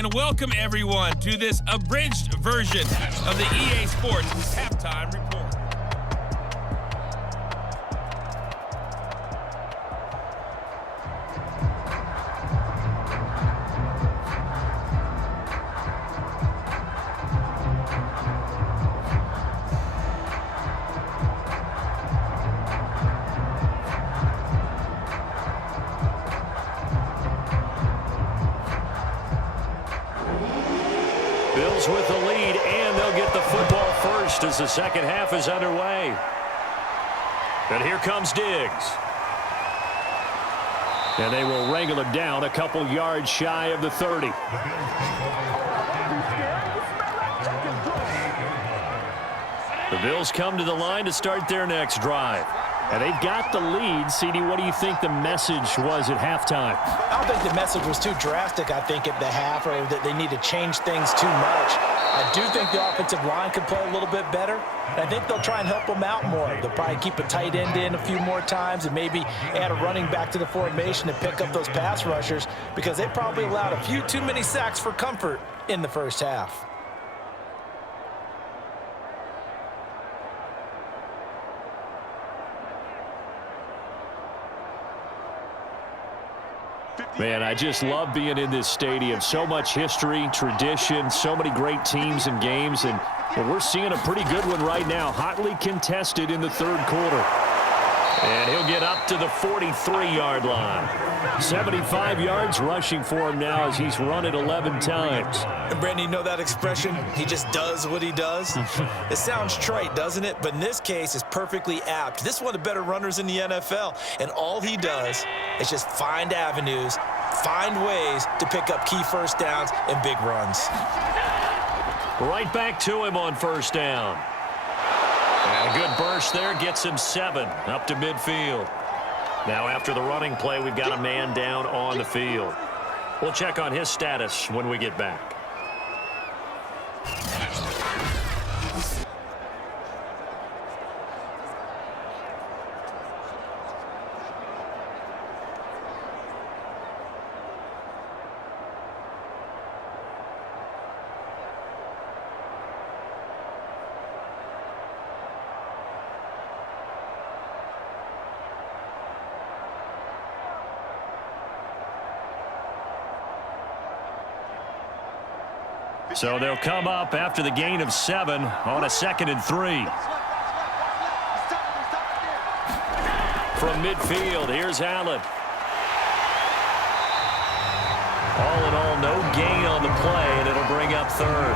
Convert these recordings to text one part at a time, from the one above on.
and welcome everyone to this abridged version of the EA Sports Halftime Report. Bills with the lead, and they'll get the football first as the second half is underway. And here comes Diggs. And they will wrangle him down a couple yards shy of the 30. The Bills come to the line to start their next drive. And they've got the lead. CD, what do you think the message was at halftime? I don't think the message was too drastic, I think, at the half, or that they need to change things too much. I do think the offensive line could play a little bit better, and I think they'll try and help them out more. They'll probably keep a tight end in a few more times and maybe add a running back to the formation to pick up those pass rushers, because they probably allowed a few too many sacks for comfort in the first half. Man, I just love being in this stadium. So much history, tradition, so many great teams and games, and we're seeing a pretty good one right now, hotly contested in the third quarter. And he'll get up to the 43-yard line. 75 yards rushing for him now as he's run it 11 times. And Brandon, you know that expression, he just does what he does? It sounds trite, doesn't it? But in this case, it's perfectly apt. This is one of the better runners in the NFL, and all he does is just find avenues, find ways to pick up key first downs and big runs. Right back to him on first down. And a good burst there gets him 7 up to midfield. Now after the running play, we've got a man down on the field. We'll check on his status when we get back. So they'll come up after the gain of 7 on a 2nd and 3. From midfield, here's Allen. All in all, no gain on the play, and it'll bring up 3rd.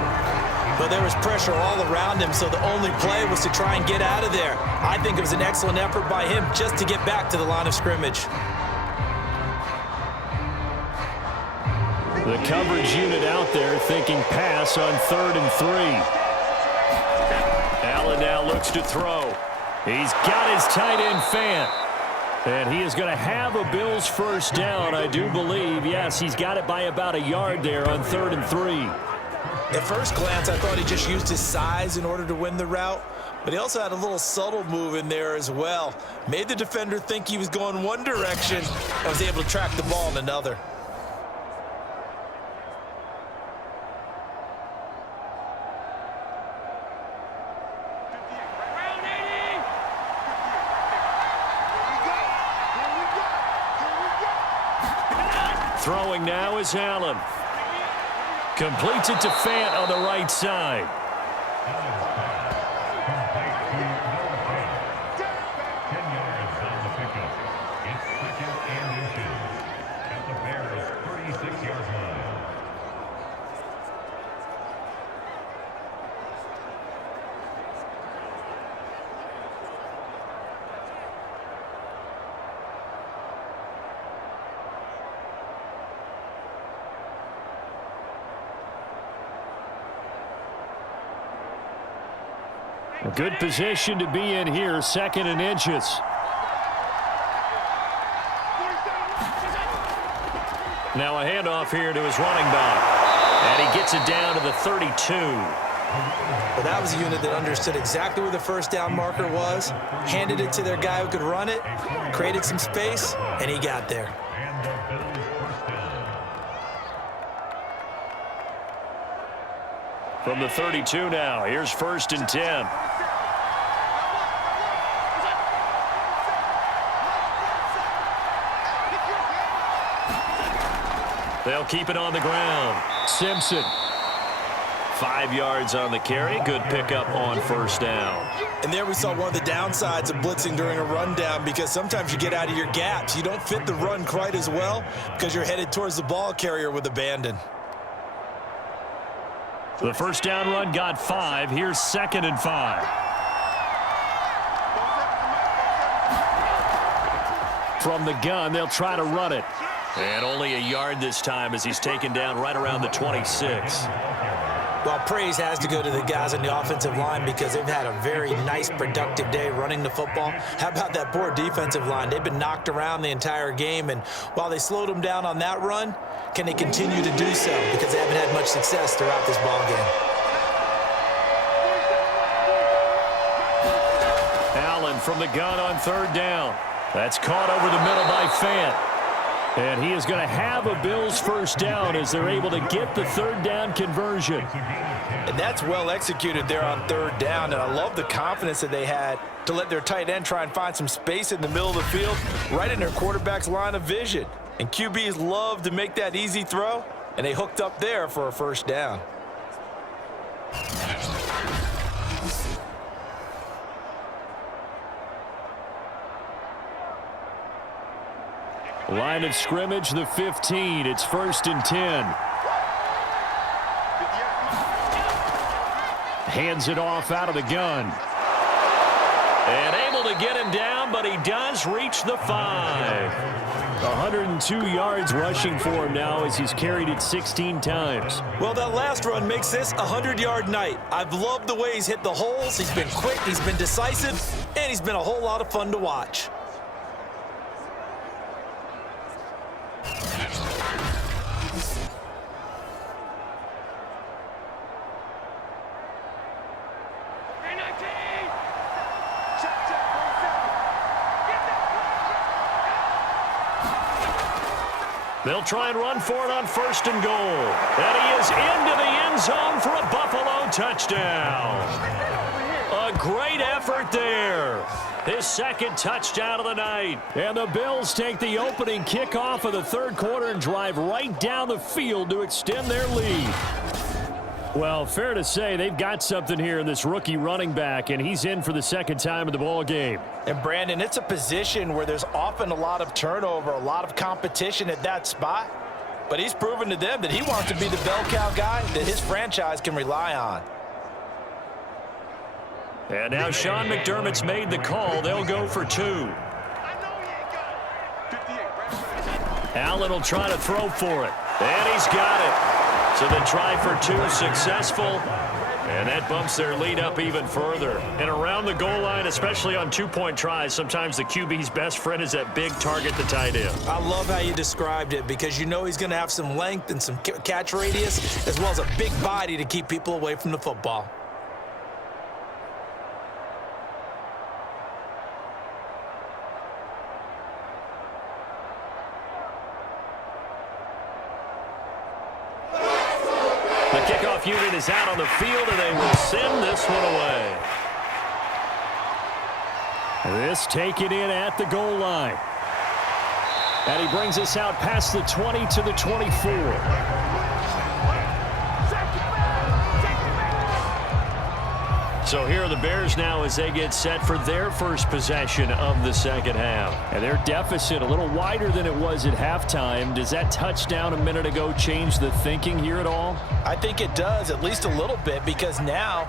But there was pressure all around him, so the only play was to try and get out of there. I think it was an excellent effort by him just to get back to the line of scrimmage. The coverage unit out there thinking pass on 3rd and 3. Allen now looks to throw. He's got his tight end Fant. And he is going to have a Bills first down, I do believe. Yes, he's got it by about a yard there on 3rd and 3. At first glance, I thought he just used his size in order to win the route. But he also had a little subtle move in there as well. Made the defender think he was going one direction and was able to track the ball in another. Throwing now is Allen. Completes it to Fant on the right side. A good position to be in here, 2nd and inches. Now a handoff here to his running back. And he gets it down to the 32. Well, that was a unit that understood exactly where the first down marker was, handed it to their guy who could run it, created some space, and he got there. From the 32 now, here's 1st and 10. They'll keep it on the ground. Simpson. 5 yards on the carry. Good pickup on 1st down. And there we saw one of the downsides of blitzing during a rundown, because sometimes you get out of your gaps. You don't fit the run quite as well because you're headed towards the ball carrier with abandon. The 1st down run got 5. Here's 2nd and 5. From the gun, they'll try to run it. And only a yard this time as he's taken down right around the 26. Well, praise has to go to the guys on the offensive line because they've had a very nice, productive day running the football. How about that poor defensive line? They've been knocked around the entire game, and while they slowed them down on that run, can they continue to do so? Because they haven't had much success throughout this ball game. Allen from the gun on 3rd down. That's caught over the middle by Fant. And he is going to have a Bills 1st down as they're able to get the 3rd down conversion. And that's well executed there on 3rd down, and I love the confidence that they had to let their tight end try and find some space in the middle of the field, right in their quarterback's line of vision. And QBs love to make that easy throw, and they hooked up there for a 1st down. Line of scrimmage, the 15. It's 1st and 10. Hands it off out of the gun. And able to get him down, but he does reach the 5. 102 yards rushing for him now as he's carried it 16 times. Well, that last run makes this a 100-yard night. I've loved the way he's hit the holes. He's been quick, he's been decisive, and he's been a whole lot of fun to watch. They'll try and run for it on 1st and goal. And he is into the end zone for a Buffalo touchdown. A great effort there. His 2nd touchdown of the night. And the Bills take the opening kickoff of the 3rd quarter and drive right down the field to extend their lead. Well, fair to say they've got something here in this rookie running back, and he's in for the 2nd time of the ball game. And, Brandon, it's a position where there's often a lot of turnover, a lot of competition at that spot. But he's proven to them that he wants to be the bell cow guy that his franchise can rely on. And now Sean McDermott's made the call. They'll go for 2. Allen will try to throw for it. And he's got it. So the try for 2 successful. And that bumps their lead up even further. And around the goal line, especially on 2-point tries, sometimes the QB's best friend is that big target, the tight end. I love how you described it because you know he's going to have some length and some catch radius as well as a big body to keep people away from the football. The kickoff unit is out on the field, and they will send this one away. This taken in at the goal line. And he brings us out past the 20 to the 24. So here are the Bears now as they get set for their first possession of the 2nd half. And their deficit a little wider than it was at halftime. Does that touchdown a minute ago change the thinking here at all? I think it does, at least a little bit, because now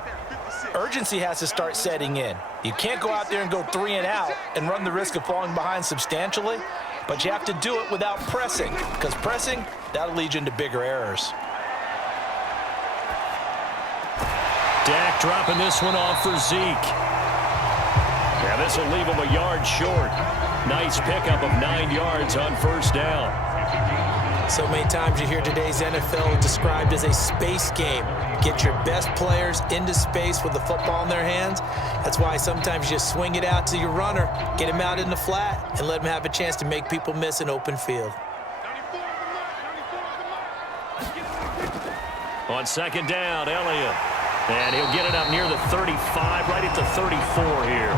urgency has to start setting in. You can't go out there and go 3 and out and run the risk of falling behind substantially, but you have to do it without pressing, because pressing, that'll lead you into bigger errors. Dak dropping this one off for Zeke. Yeah, this will leave him a yard short. Nice pickup of 9 yards on 1st down. So many times you hear today's NFL described as a space game. Get your best players into space with the football in their hands. That's why sometimes you just swing it out to your runner, get him out in the flat, and let him have a chance to make people miss an open field. On second down, Elliott. And he'll get it up near the 35, right at the 34 here.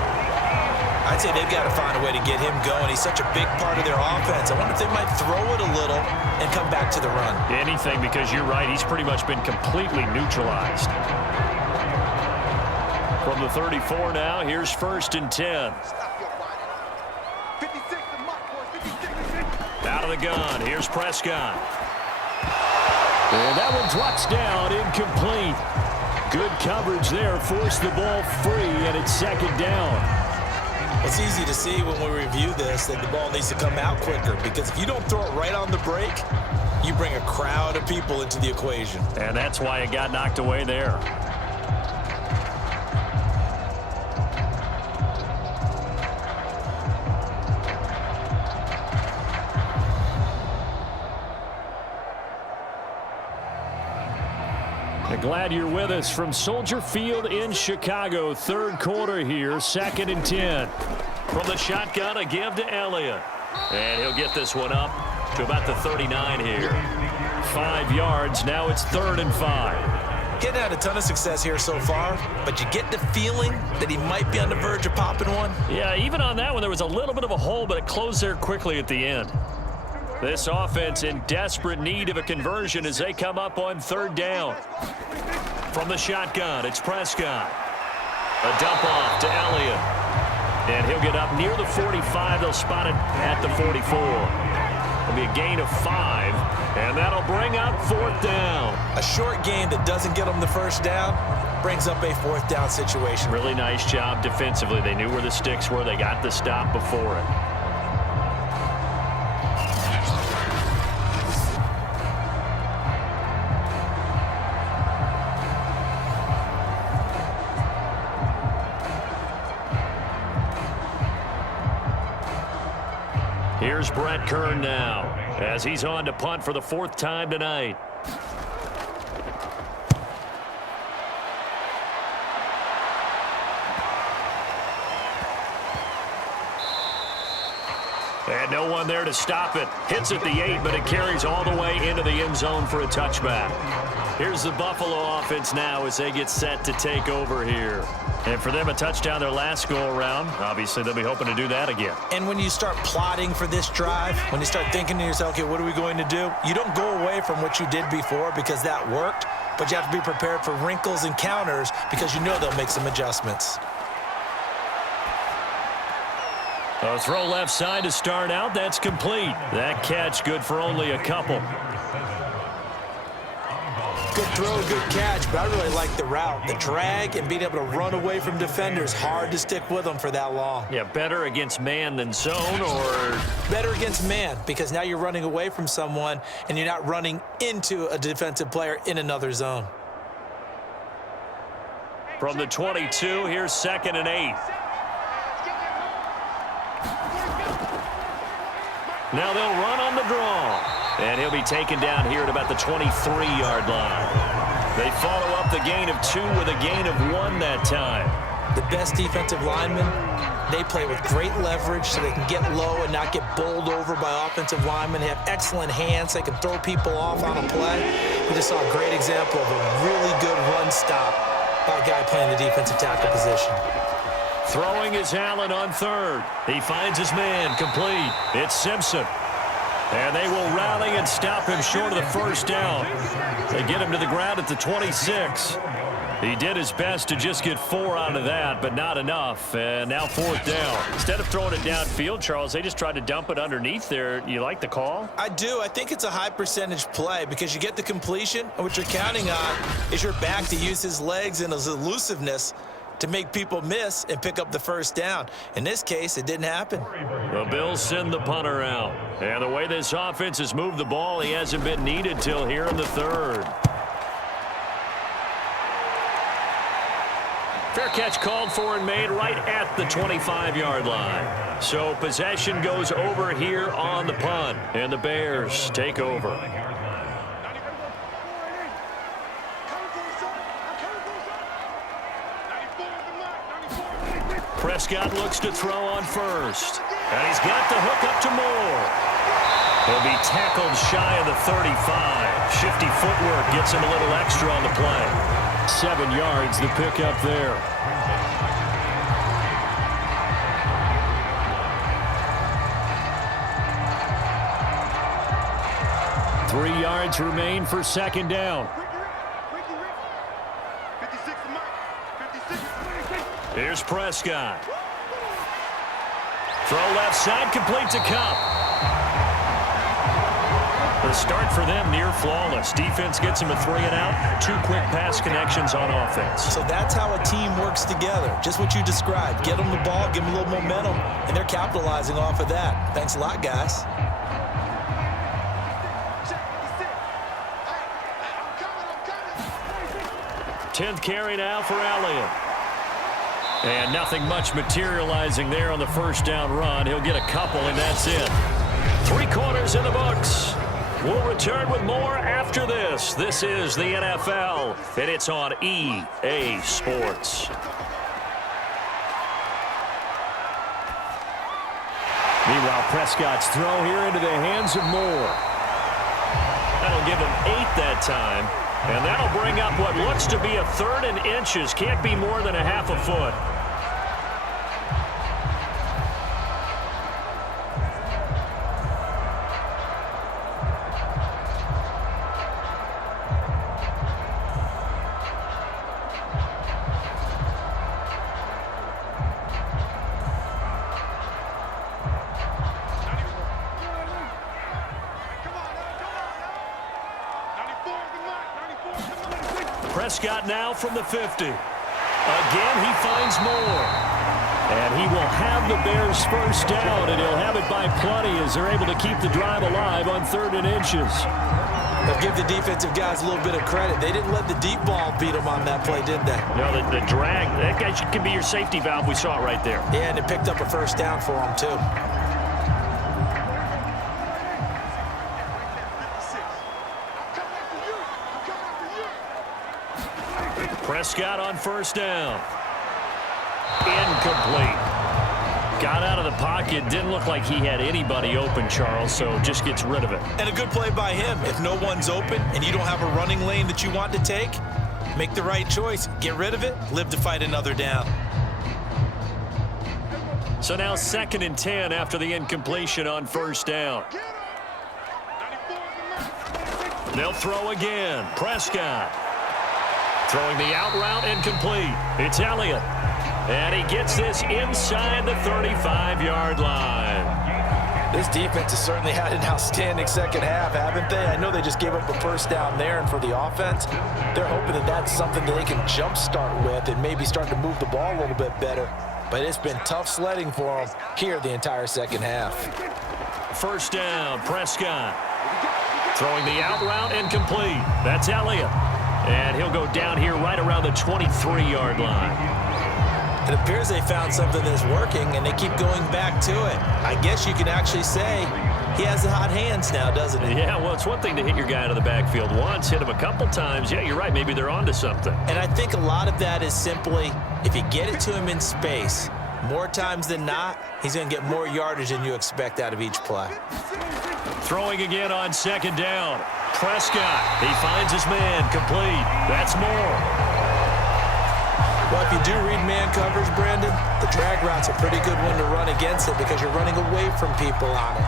I'd say they've got to find a way to get him going. He's such a big part of their offense. I wonder if they might throw it a little and come back to the run. Anything, because you're right. He's pretty much been completely neutralized. From the 34 now, here's 1st and 10. Out of the gun, here's Prescott. And that one drops down, incomplete. Good coverage there, forced the ball free, and it's 2nd down. It's easy to see when we review this that the ball needs to come out quicker, because if you don't throw it right on the break, you bring a crowd of people into the equation. And that's why it got knocked away there. Glad you're with us from Soldier Field in Chicago. 3rd quarter here, 2nd and 10. From the shotgun, a give to Elliott. And he'll get this one up to about the 39 here. 5 yards, now it's 3rd and 5. Getting had a ton of success here so far, but you get the feeling that he might be on the verge of popping one. Yeah, even on that one, there was a little bit of a hole, but it closed there quickly at the end. This offense in desperate need of a conversion as they come up on 3rd down. From the shotgun, it's Prescott. A dump off to Elliott. And he'll get up near the 45. They'll spot it at the 44. It'll be a gain of 5, and that'll bring up 4th down. A short gain that doesn't get them the 1st down brings up a 4th down situation. Really nice job defensively. They knew where the sticks were. They got the stop before it. Here's Brett Kern now as he's on to punt for the 4th time tonight. And no one there to stop it. Hits at the 8, but it carries all the way into the end zone for a touchback. Here's the Buffalo offense now as they get set to take over here. And for them, a touchdown their last go-around. Obviously, they'll be hoping to do that again. And when you start plotting for this drive, when you start thinking to yourself, okay, what are we going to do? You don't go away from what you did before because that worked, but you have to be prepared for wrinkles and counters because you know they'll make some adjustments. A throw left side to start out. That's complete. That catch good for only a couple. Good throw, good catch, but I really like the route. The drag and being able to run away from defenders, hard to stick with them for that long. Yeah, better against man than zone, or? Better against man, because now you're running away from someone and you're not running into a defensive player in another zone. From the 22, here's 2nd and 8. Now they'll run on the draw. And he'll be taken down here at about the 23-yard line. They follow up the gain of 2 with a gain of 1 that time. The best defensive linemen, they play with great leverage so they can get low and not get bowled over by offensive linemen. They have excellent hands. They can throw people off on a play. We just saw a great example of a really good run stop by a guy playing the defensive tackle position. Throwing is Allen on 3rd. He finds his man complete. It's Simpson. And they will rally and stop him short of the 1st down. They get him to the ground at the 26. He did his best to just get 4 out of that, but not enough. And now 4th down. Instead of throwing it downfield, Charles, they just tried to dump it underneath there. You like the call? I do. I think it's a high percentage play because you get the completion, and what you're counting on is your back to use his legs and his elusiveness to make people miss and pick up the 1st down. In this case, it didn't happen. The Bills send the punter out. And the way this offense has moved the ball, he hasn't been needed till here in the 3rd. Fair catch called for and made right at the 25-yard line. So possession goes over here on the punt. And the Bears take over. Prescott looks to throw on 1st. And he's got the hook up to Moore. He'll be tackled shy of the 35. Shifty footwork gets him a little extra on the play. 7 yards, the pickup there. Three yards remain for second down. Here's Prescott. Throw left side, complete to Cup. The start for them near flawless. Defense gets him a 3 and out. 2 quick pass connections on offense. So that's how a team works together. Just what you described. Get them the ball, give them a little momentum, and they're capitalizing off of that. Thanks a lot, guys. Tenth carry now for Elliott. And nothing much materializing there on the first down run. He'll get a couple, and that's it. 3 quarters in the books. We'll return with more after this. This is the NFL, and it's on EA Sports. Meanwhile, Prescott's throw here into the hands of Moore. That'll give him 8 that time. And that'll bring up what looks to be a 3rd and inches. Can't be more than a half a foot. Prescott now from the 50. Again, he finds Moore. And he will have the Bears first down, and he'll have it by plenty as they're able to keep the drive alive on 3rd and inches. They'll give the defensive guys a little bit of credit. They didn't let the deep ball beat them on that play, did they? No, the drag, that guy could be your safety valve. We saw it right there. Yeah, and it picked up a first down for them, too. Prescott on first down. Incomplete. Got out of the pocket. Didn't look like he had anybody open, Charles, so just gets rid of it. And a good play by him. If no one's open and you don't have a running lane that you want to take, make the right choice. Get rid of it. Live to fight another down. So now 2nd and 10 after the incompletion on first down. They'll throw again. Prescott. Throwing the out route incomplete. It's Elliott. And he gets this inside the 35-yard line. This defense has certainly had an outstanding second half, haven't they? I know they just gave up a first down there, and for the offense, they're hoping that that's something that they can jumpstart with and maybe start to move the ball a little bit better. But it's been tough sledding for them here the entire second half. First down, Prescott. Throwing the out route incomplete. That's Elliott. And he'll go down here right around the 23-yard line. It appears they found something that's working, and they keep going back to it. I guess you can actually say he has the hot hands now, doesn't he? Yeah, well, it's one thing to hit your guy out of the backfield once, hit him a couple times. Yeah, you're right. Maybe they're onto something. And I think a lot of that is simply if you get it to him in space, more times than not, he's going to get more yardage than you expect out of each play. Throwing again on second down. Prescott, he finds his man, complete. That's Moore. Well, if you do read man coverage, Brandon, the drag route's a pretty good one to run against it because you're running away from people on it.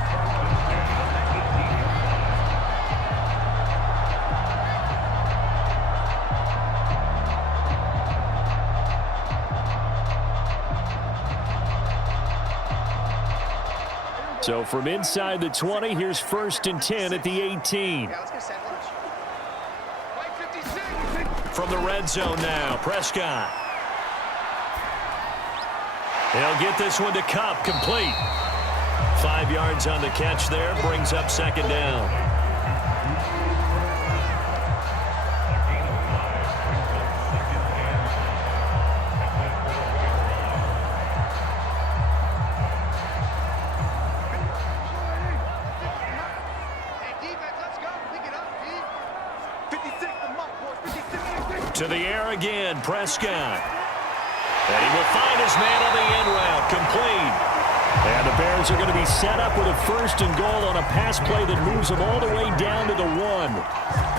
So from inside the 20, here's 1st and 10 at the 18. From the red zone now, Prescott. He'll get this one to Cup, complete. 5 yards on the catch there, brings up second down. To the air again, Prescott. And he will find his man on the end route, complete. And the Bears are going to be set up with a 1st and goal on a pass play that moves them all the way down to the 1.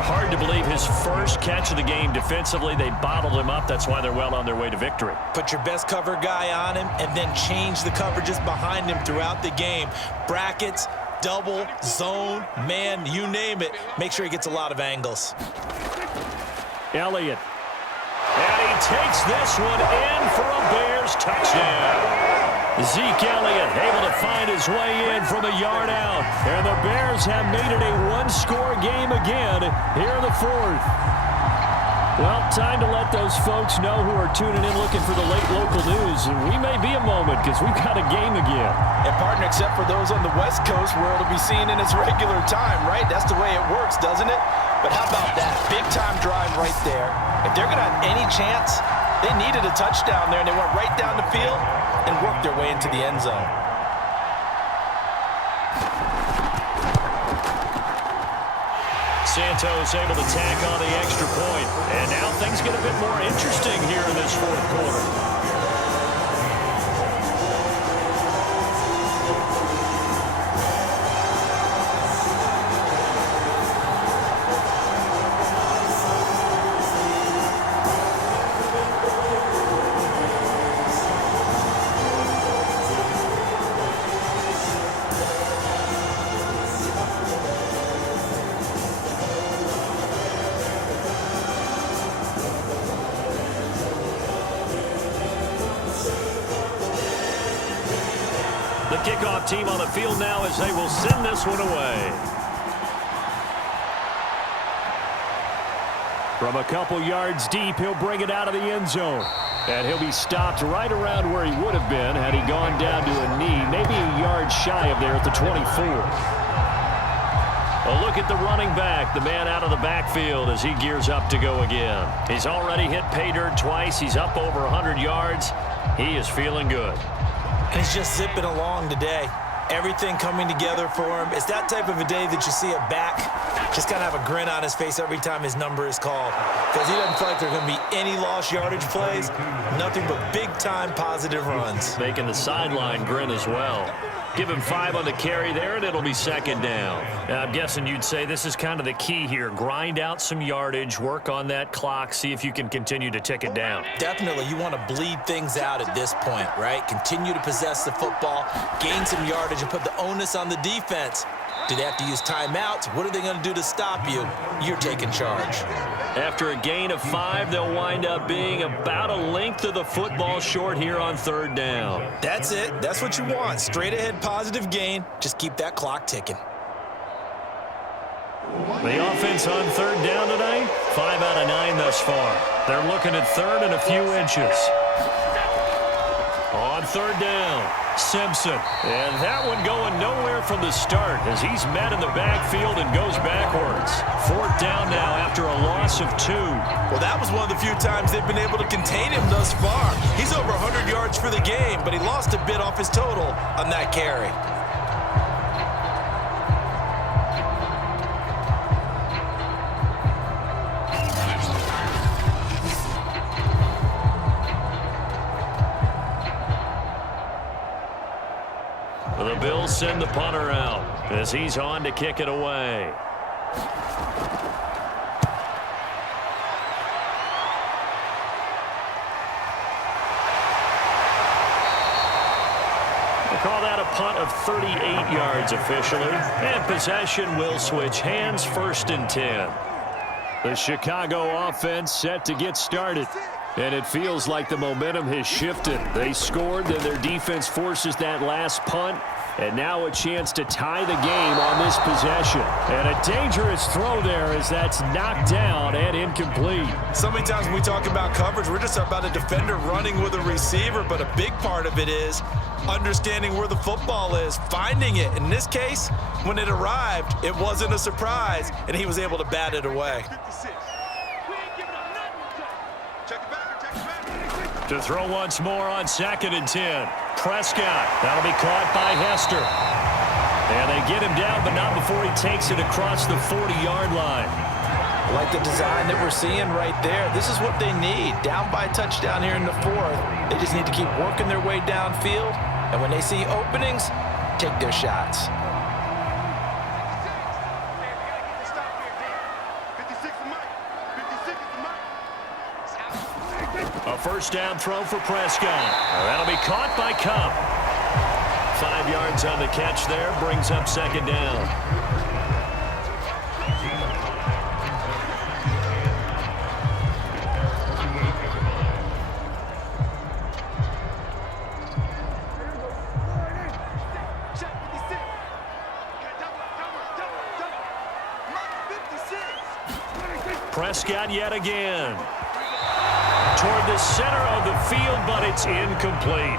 Hard to believe his first catch of the game defensively. They bottled him up. That's why they're well on their way to victory. Put your best cover guy on him and then change the coverages behind him throughout the game. Brackets, double, zone, man, you name it. Make sure he gets a lot of angles. Elliott. And he takes this one in for a Bears touchdown. Zeke Elliott able to find his way in from a yard out. And the Bears have made it a one-score game again here in the 4th. Well, time to let those folks know who are tuning in looking for the late local news. And we may be a moment because we've got a game again. And partner, except for those on the West Coast where it'll be seen in its regular time, right? That's the way it works, doesn't it? But how about that big-time drive right there? If they're going to have any chance, they needed a touchdown there, and they went right down the field and worked their way into the end zone. Santos able to tack on the extra point. And now things get a bit more interesting here in this 4th quarter. The kickoff team on the field now as they will send this one away. From a couple yards deep, he'll bring it out of the end zone. And he'll be stopped right around where he would have been had he gone down to a knee, maybe a yard shy of there at the 24. A look at the running back, the man out of the backfield as he gears up to go again. He's already hit pay dirt twice. He's up over 100 yards. He is feeling good. And he's just zipping along today. Everything coming together for him. It's that type of a day that you see a back just kind of have a grin on his face every time his number is called. Because he doesn't feel like there are going to be any lost yardage plays. Nothing but big-time positive runs. Making the sideline grin as well. Give him 5 on the carry there, and it'll be 2nd down. Now, I'm guessing you'd say this is kind of the key here. Grind out some yardage, work on that clock, see if you can continue to tick it down. Definitely. You want to bleed things out at this point, right? Continue to possess the football, gain some yardage, and put the onus on the defense. Do they have to use timeouts? What are they going to do to stop you? You're taking charge. After a gain of 5, they'll wind up being about a length of the football short here on 3rd down. That's it. That's what you want. Straight ahead positive gain. Just keep that clock ticking. The offense on 3rd down tonight, 5 out of 9 thus far. They're looking at 3rd and a few inches. On 3rd down, Simpson. And that one going nowhere from the start as he's met in the backfield and goes backwards. 4th down now after a loss of 2. Well, that was one of the few times they've been able to contain him thus far. He's over 100 yards for the game, but he lost a bit off his total on that carry. The Bills send the punter out as he's on to kick it away. We'll call that a punt of 38 yards officially. And possession will switch hands, 1st and 10. The Chicago offense set to get started. And it feels like the momentum has shifted. They scored, then their defense forces that last punt. And now a chance to tie the game on this possession. And a dangerous throw there as that's knocked down and incomplete. So many times when we talk about coverage, we're just about a defender running with a receiver. But a big part of it is understanding where the football is, finding it. In this case, when it arrived, it wasn't a surprise, and he was able to bat it away. To throw once more on 2nd and 10. Prescott. That'll be caught by Hester. And they get him down, but not before he takes it across the 40-yard line. I like the design that we're seeing right there. This is what they need. Down by a touchdown here in the 4th. They just need to keep working their way downfield And when they see openings, take their shots. A first down throw for Prescott. That'll be caught by Cup. 5 yards on the catch there, brings up second down. Prescott yet again. Toward the center of the field, but it's incomplete.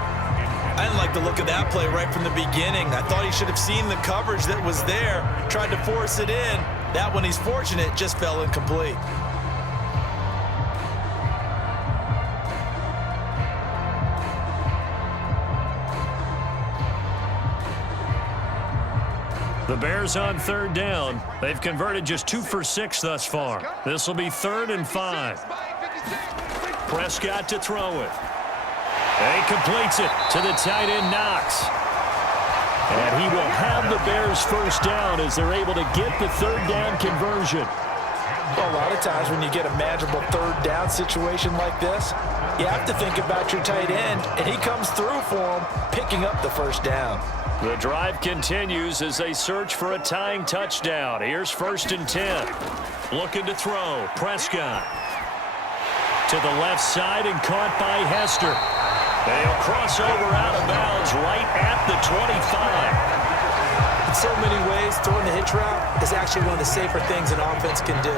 I didn't like the look of that play right from the beginning. I thought he should have seen the coverage that was there, tried to force it in. That one, he's fortunate, just fell incomplete. The Bears on third down. They've converted just 2 for 6 thus far. This will be 3rd and 5. Prescott to throw it. And he completes it to the tight end, Knox. And he will have the Bears first down as they're able to get the third down conversion. Well, a lot of times when you get a manageable third down situation like this, you have to think about your tight end, and he comes through for him, picking up the first down. The drive continues as they search for a tying touchdown. Here's 1st and 10. Looking to throw. Prescott. To the left side and caught by Hester. They'll cross over out of bounds right at the 25. In so many ways, throwing the hitch route is actually one of the safer things an offense can do.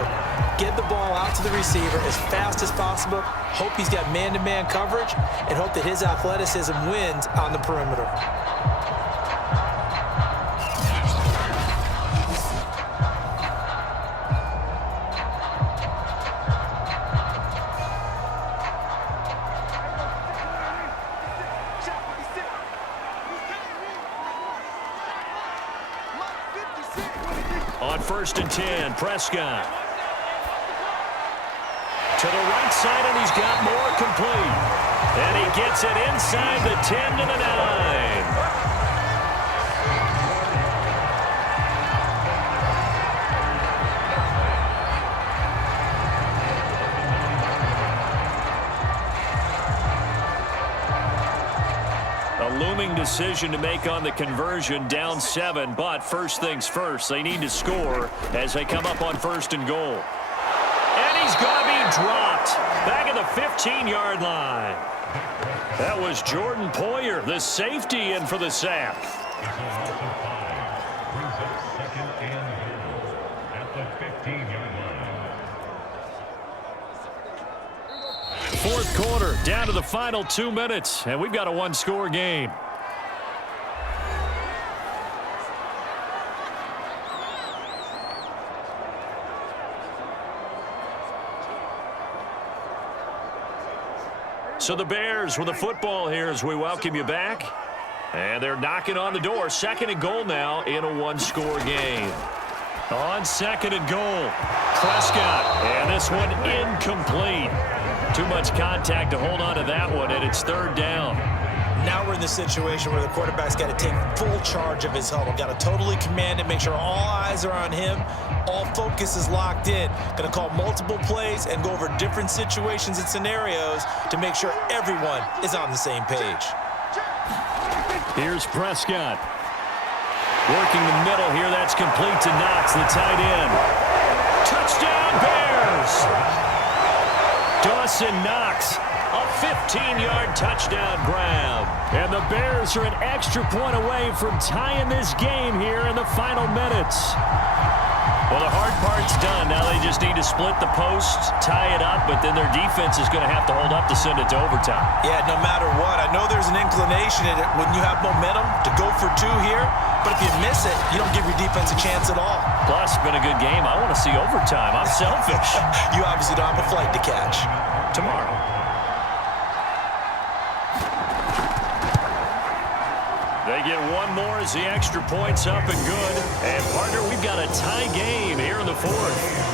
Get the ball out to the receiver as fast as possible, hope he's got man-to-man coverage, and hope that his athleticism wins on the perimeter. On 1st and 10, Prescott. To the right side, and he's got more complete. And he gets it inside the 10 to the 9. A looming decision to make on the conversion, down 7, but first things first, they need to score as they come up on 1st and goal. And he's going to be dropped back at the 15-yard line. That was Jordan Poyer, the safety, in for the sack. Fourth quarter, down to the final 2 minutes, and we've got a one-score game. So the Bears with the football here as we welcome you back. And they're knocking on the door. 2nd and goal now in a one-score game. On 2nd and goal, Prescott. And this one incomplete. Too much contact to hold on to that one, and it's 3rd down. Now we're in the situation where the quarterback's got to take full charge of his huddle. Got to totally command it, make sure all eyes are on him. All focus is locked in. Going to call multiple plays and go over different situations and scenarios to make sure everyone is on the same page. Here's Prescott. Working the middle here. That's complete to Knox, the tight end. Touchdown, Bears! Dawson Knox, a 15-yard touchdown grab. And the Bears are an extra point away from tying this game here in the final minutes. Well, the hard part's done. Now they just need to split the post, tie it up, but then their defense is going to have to hold up to send it to overtime. Yeah, no matter what. I know there's an inclination in it when you have momentum to go for 2 here, but if you miss it, you don't give your defense a chance at all. Plus, it's been a good game. I want to see overtime. I'm selfish. You obviously don't have a flight to catch. Tomorrow. They get one more as the extra point's up and good. And, partner, we've got a tie game here in the 4th.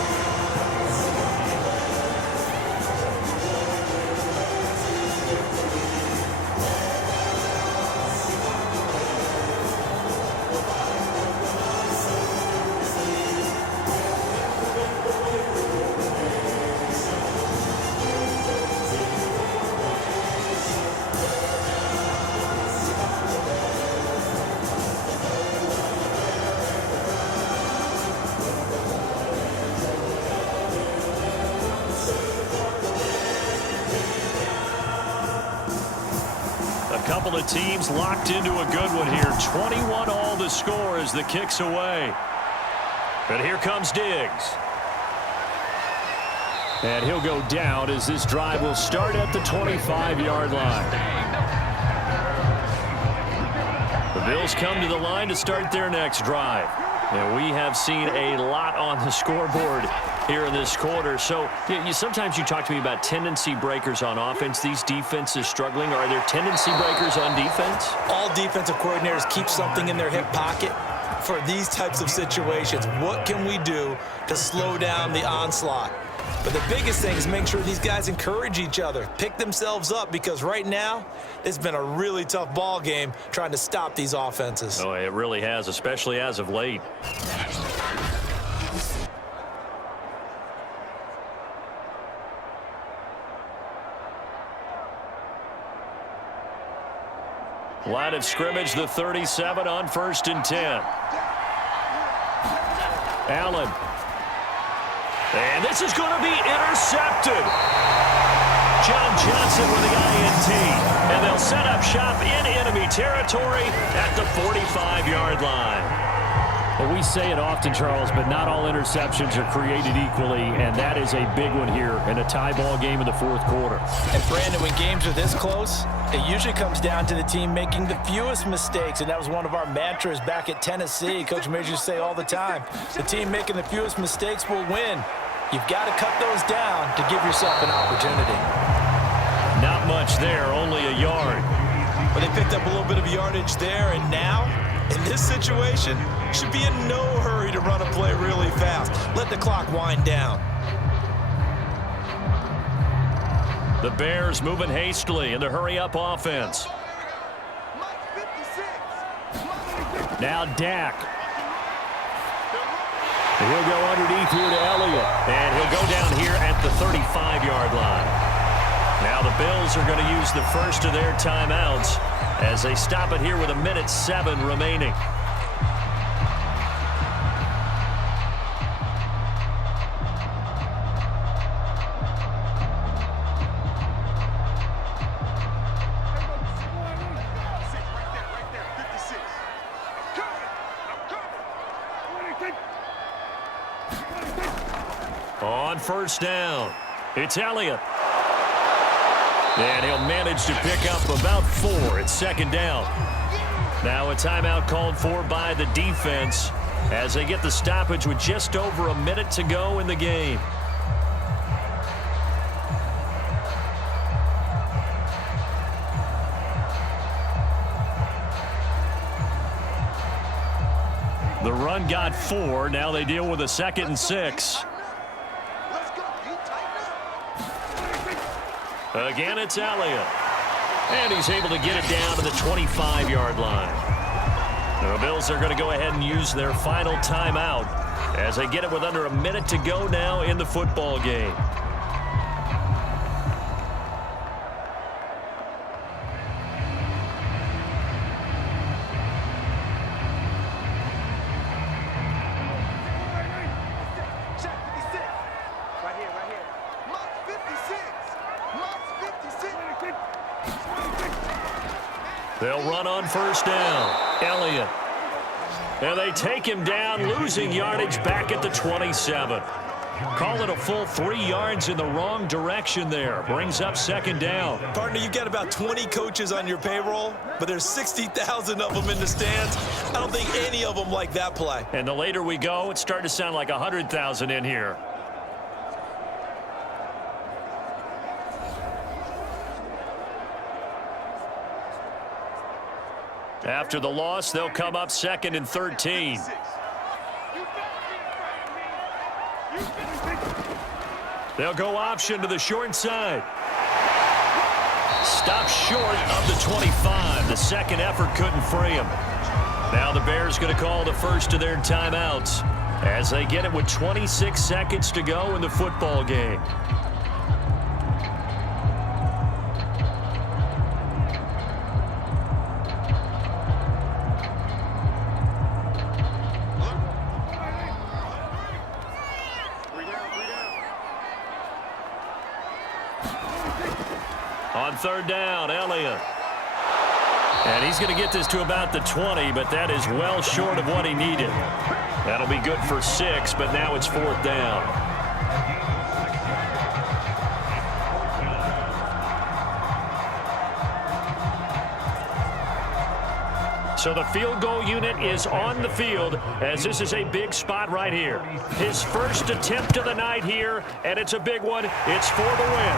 couple of teams locked into a good one here. 21 all the score as the kick's away. And here comes Diggs. And he'll go down as this drive will start at the 25-yard line. The Bills come to the line to start their next drive. And we have seen a lot on the scoreboard here in this quarter. So sometimes you talk to me about tendency breakers on offense. These defenses struggling. Are there tendency breakers on defense? All defensive coordinators keep something in their hip pocket for these types of situations. What can we do to slow down the onslaught? But the biggest thing is make sure these guys encourage each other, pick themselves up, because right now it's been a really tough ball game trying to stop these offenses. Oh, it really has, especially as of late. Line of scrimmage, the 37 on 1st and 10. Allen. And this is going to be intercepted. John Johnson with the INT. And they'll set up shop in enemy territory at the 45-yard line. Well, we say it often, Charles, but not all interceptions are created equally, and that is a big one here in a tie ball game in the 4th quarter. And, Brandon, when games are this close, it usually comes down to the team making the fewest mistakes, and that was one of our mantras back at Tennessee. Coach Majors used to say all the time, the team making the fewest mistakes will win. You've got to cut those down to give yourself an opportunity. Not much there, only a yard. But they picked up a little bit of yardage there, and now, in this situation, should be in no hurry to run a play really fast. Let the clock wind down. The Bears moving hastily in the hurry-up offense. Now Dak. And he'll go underneath here to Elliott. And he'll go down here at the 35-yard line. Now the Bills are going to use the first of their timeouts as they stop it here with 1:07 remaining. On 1st down, it's Elliott. And he'll manage to pick up about 4 at 2nd down. Now a timeout called for by the defense as they get the stoppage with just over a minute to go in the game. The run got 4. Now they deal with a 2nd and 6. Again, it's Elliott. And he's able to get it down to the 25-yard line. The Bills are going to go ahead and use their final timeout as they get it with under a minute to go now in the football game. They'll run on 1st down. Elliott. And they take him down, losing yardage back at the 27. Call it a full 3 yards in the wrong direction there. Brings up 2nd down. Partner, you've got about 20 coaches on your payroll, but there's 60,000 of them in the stands. I don't think any of them like that play. And the later we go, it's starting to sound like 100,000 in here. After the loss, they'll come up 2nd and 13. They'll go option to the short side. Stop short of the 25. The second effort couldn't free him. Now the Bears going to call the first of their timeouts as they get it with 26 seconds to go in the football game. On 3rd down, Elliott. And he's going to get this to about the 20, but that is well short of what he needed. That'll be good for 6, but now it's 4th down. So the field goal unit is on the field as this is a big spot right here. His first attempt of the night here, and it's a big one. It's for the win.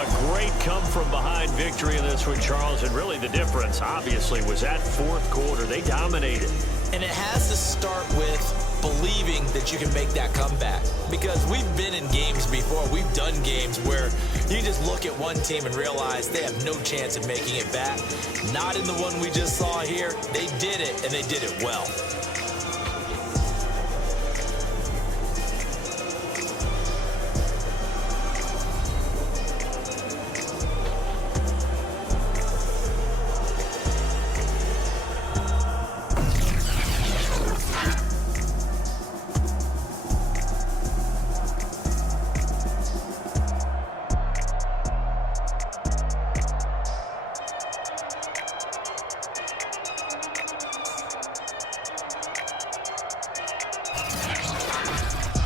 A great come-from-behind victory in this one, Charles, and really the difference, obviously, was that 4th quarter. They dominated. And it has to start with believing that you can make that comeback. Because we've been in games before. We've done games where you just look at one team and realize they have no chance of making it back. Not in the one we just saw here. They did it, and they did it well.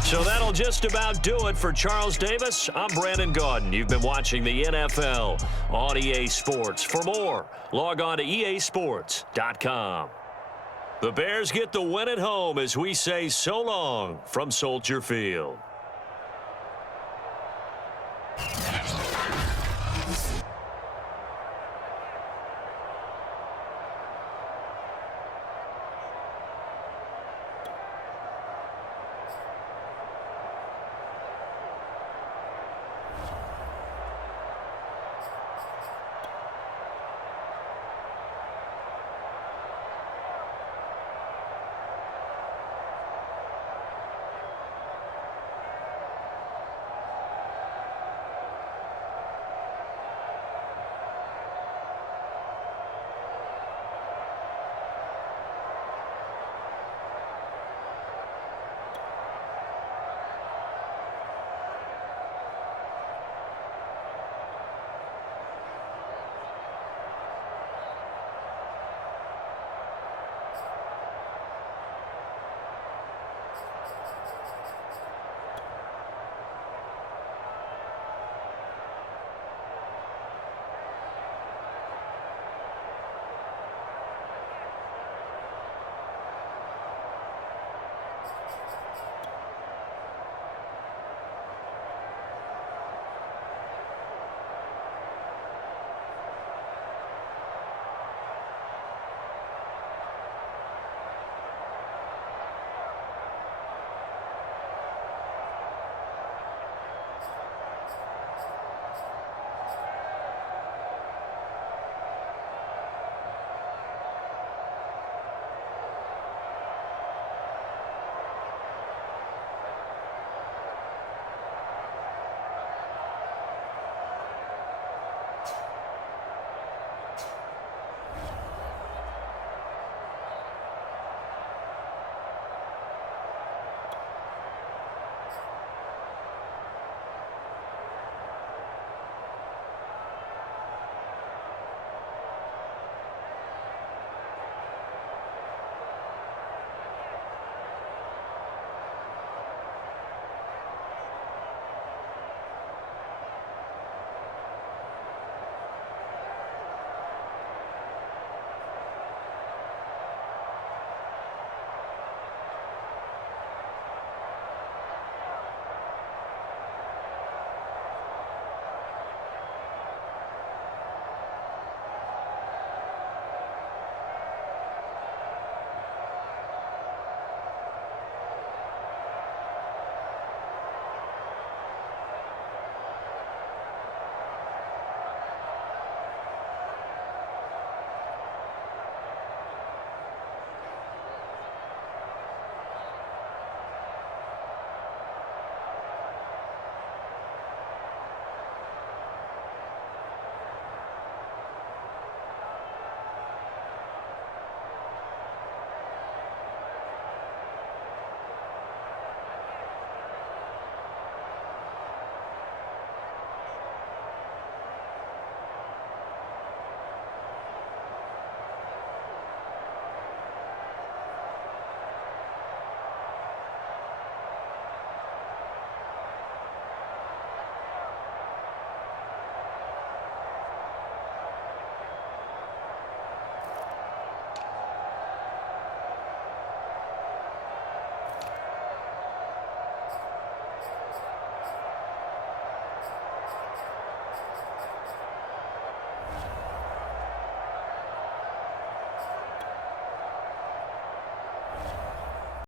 So that'll just about do it for Charles Davis. I'm Brandon Gaudin. You've been watching the NFL on EA Sports. For more, log on to easports.com. The Bears get the win at home as we say so long from Soldier Field.